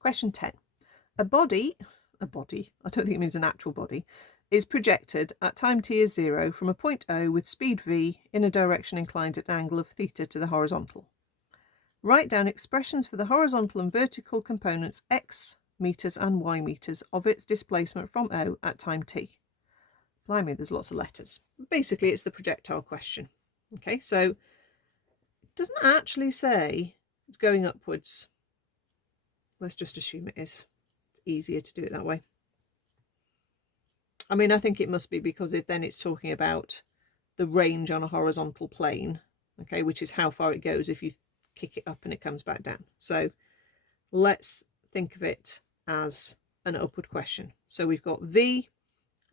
Question 10. A body, I don't think it means an actual body, is projected at time t is 0 from a point O with speed v in a direction inclined at an angle of theta to the horizontal. Write down expressions for the horizontal and vertical components x meters and y meters of its displacement from O at time t. Blimey, there's lots of letters. Basically, it's the projectile question. Okay, so it doesn't actually say it's going upwards. Let's just assume it is. It's easier to do it that way. I mean, I think it must be because then it's talking about the range on a horizontal plane, okay, which is how far it goes if you kick it up and it comes back down. So let's think of it as an upward question. So we've got v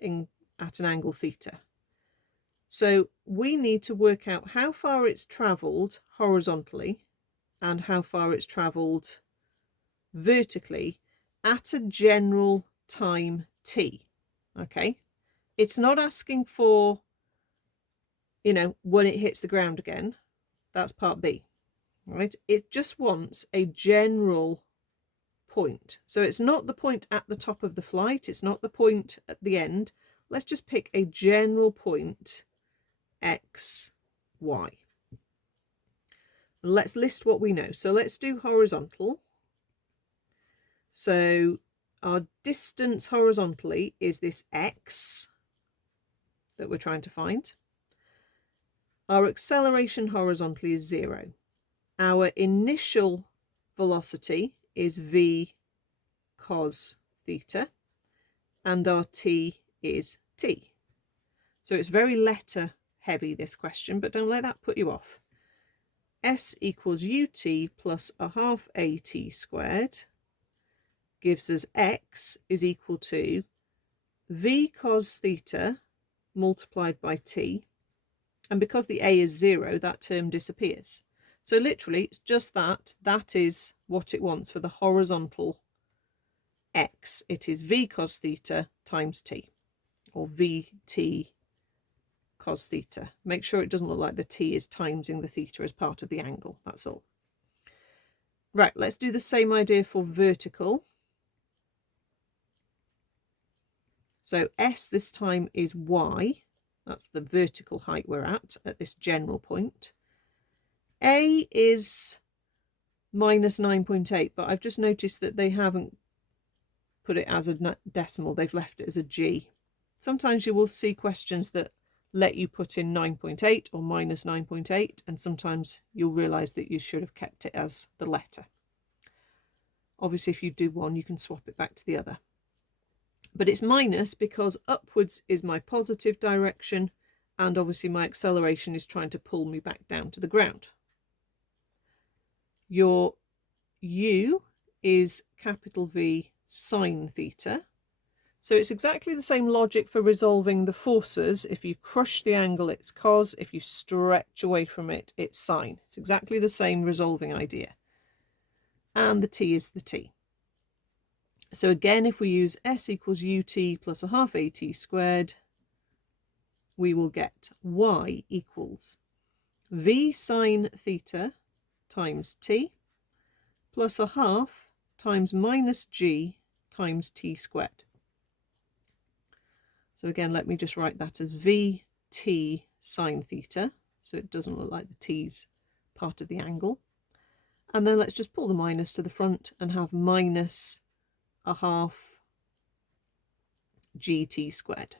at an angle theta. So we need to work out how far it's travelled horizontally and how far it's travelled vertically at a general time t. Okay, it's not asking for, you know, when it hits the ground again. That's part B, right? It just wants a general point. So it's not the point at the top of the flight. It's not the point at the end. Let's just pick a general point, X, Y. Let's list what we know. So let's do horizontal. So our distance horizontally is this x that we're trying to find. Our acceleration horizontally is 0. Our initial velocity is v cos theta, and our t is t. So it's very letter heavy, this question, but don't let that put you off. S equals ut plus a half at squared gives us x is equal to v cos theta multiplied by t, and because the a is 0, that term disappears. So literally it's just that is what it wants for the horizontal x. It is v cos theta times t, or vt cos theta. Make sure it doesn't look like the t is timesing the theta as part of the angle, that's all. Right, let's do the same idea for vertical. So S this time is y, that's the vertical height we're at this general point. A is minus 9.8, but I've just noticed that they haven't put it as a decimal, they've left it as a G. Sometimes you will see questions that let you put in 9.8 or minus 9.8, and sometimes you'll realise that you should have kept it as the letter. Obviously, if you do one, you can swap it back to the other. But it's minus because upwards is my positive direction, and obviously my acceleration is trying to pull me back down to the ground. Your U is capital V sine theta. So it's exactly the same logic for resolving the forces. If you crush the angle, it's cos. If you stretch away from it, it's sine. It's exactly the same resolving idea. And the t is the t. So again, if we use S equals ut plus a half at squared, we will get y equals v sine theta times t plus a half times minus g times t squared. So again, let me just write that as vt sine theta, so it doesn't look like the t's part of the angle. And then let's just pull the minus to the front and have minus a half gt squared.